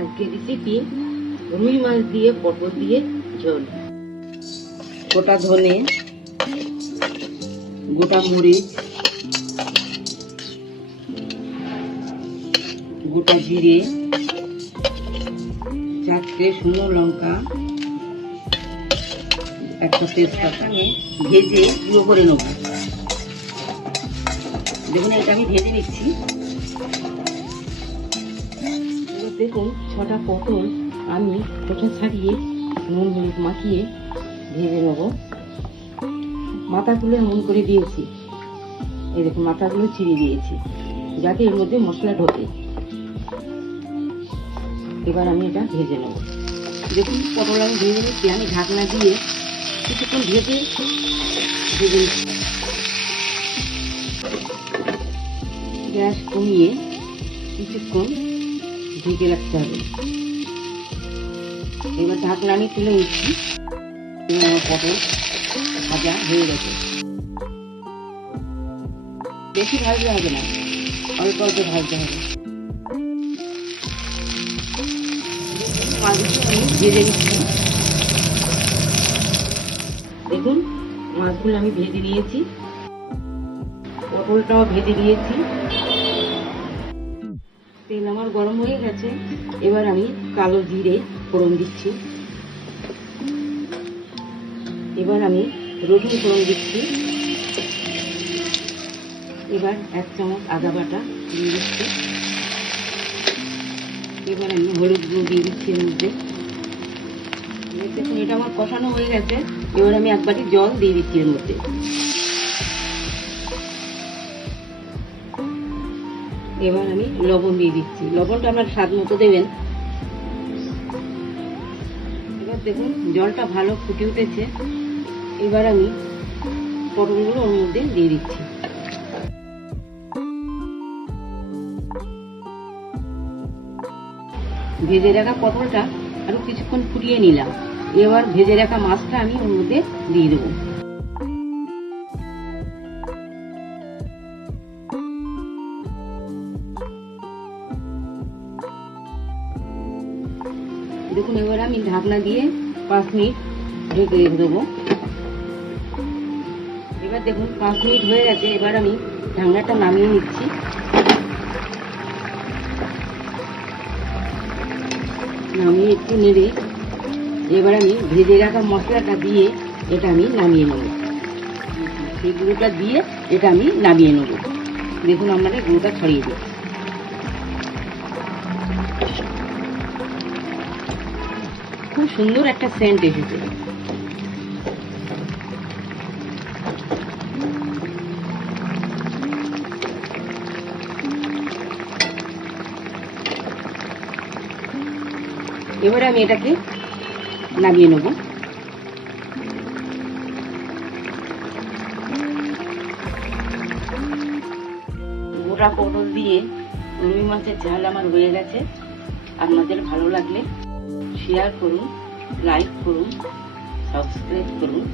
আজকে রেসিপি রুই মাছ দিয়ে, পটল দিয়ে, ঝোল। গোটা ধনে, গোটা মরিচ, গোটা জিরে, চারটে শুকনো লঙ্কা, একটা তেজপাতা ভেজে গুঁড়ো করে নেব। দেখুন, এটা আমি ভেজে নিচ্ছি। দেখুন, ছটা পটল আমি খোসা ছাড়িয়ে নুন হলুদ মাখিয়ে ভেজে নেব। মাথাগুলো এমন করে দিয়েছি। এই দেখুন, মাথাগুলো ছিঁড়ে দিয়েছি, যাতে এর মধ্যে মশলা ঢোকে। এবার আমি এটা ভেজে নেব। দেখুন, পটল আমি ভেজে নিচ্ছি আমি ঢাকনা দিয়ে কিছুক্ষণ ভেজে ভেজে গ্যাস কমিয়ে কিছুক্ষণ ঢেকে রাখতে হবে। এবার ঢাকনা আমি তুলে নিচ্ছি। আমার পটল ভাজা হয়ে গেছে। বেশি ভাজতে হবে না। অল্প অল্প ভাজতে হবে। মাছগুলো আমি ভেজে নিচ্ছি। দেখুন, মাছগুলো আমি ভেজে নিয়েছি। পটলটাও ভেজে নিয়েছি। তেল আমার গরম হয়ে গেছে। এবার আমি কালো জিরে ফোড়ন দিচ্ছি। এবার আমি রসুন ফোড়ন দিচ্ছি। এবার এক চামচ আদা বাটা দিয়ে দিচ্ছি। এবার আমি হলুদ গুঁড়ো দিয়ে দিচ্ছি এর মধ্যে। এটা আমার কষানো হয়ে গেছে। এবার আমি এক বাটি জল দিয়ে দিচ্ছি এর মধ্যে। এবার আমি লবণ দিয়ে দিচ্ছি। লবণটা আপনার স্বাদ মতো দেবেন। এবার দেখুন, জলটা ভালো ফুটে উঠেছে। এবার আমি পটলগুলো ওর মধ্যে দিয়ে দিচ্ছি। ভেজে রাখা পটলটা আরও কিছুক্ষণ ফুটিয়ে নিলাম। এবার ভেজে রাখা মাছটা আমি ওর মধ্যে দিয়ে দেবো। দেখুন, এবার আমি ঢাকনা দিয়ে পাঁচ মিনিট ঢেকে রেখে দেবো। এবার দেখুন, পাঁচ মিনিট হয়ে গেছে, এবার আমি ঢাকনাটা নামিয়ে নিচ্ছি। নামিয়ে একটু নেড়ে এবার আমি ভেজে রাখা মশলাটা দিয়ে এটা আমি নামিয়ে নেব। সেই গুঁড়োটা দিয়ে এটা আমি নামিয়ে নেব। দেখুন আমরা গুঁড়োটা ছড়িয়ে দিই খুব সুন্দর একটা সেন্ট এসেছে। এবারে আমি এটাকে নামিয়ে নেব। গোটা পটল দিয়ে রুই মাছের ঝাল আমার হয়ে গেছে। আপনাদের ভালো লাগলে শেয়ার করুন লাইক করুন সাবস্ক্রাইব করুন।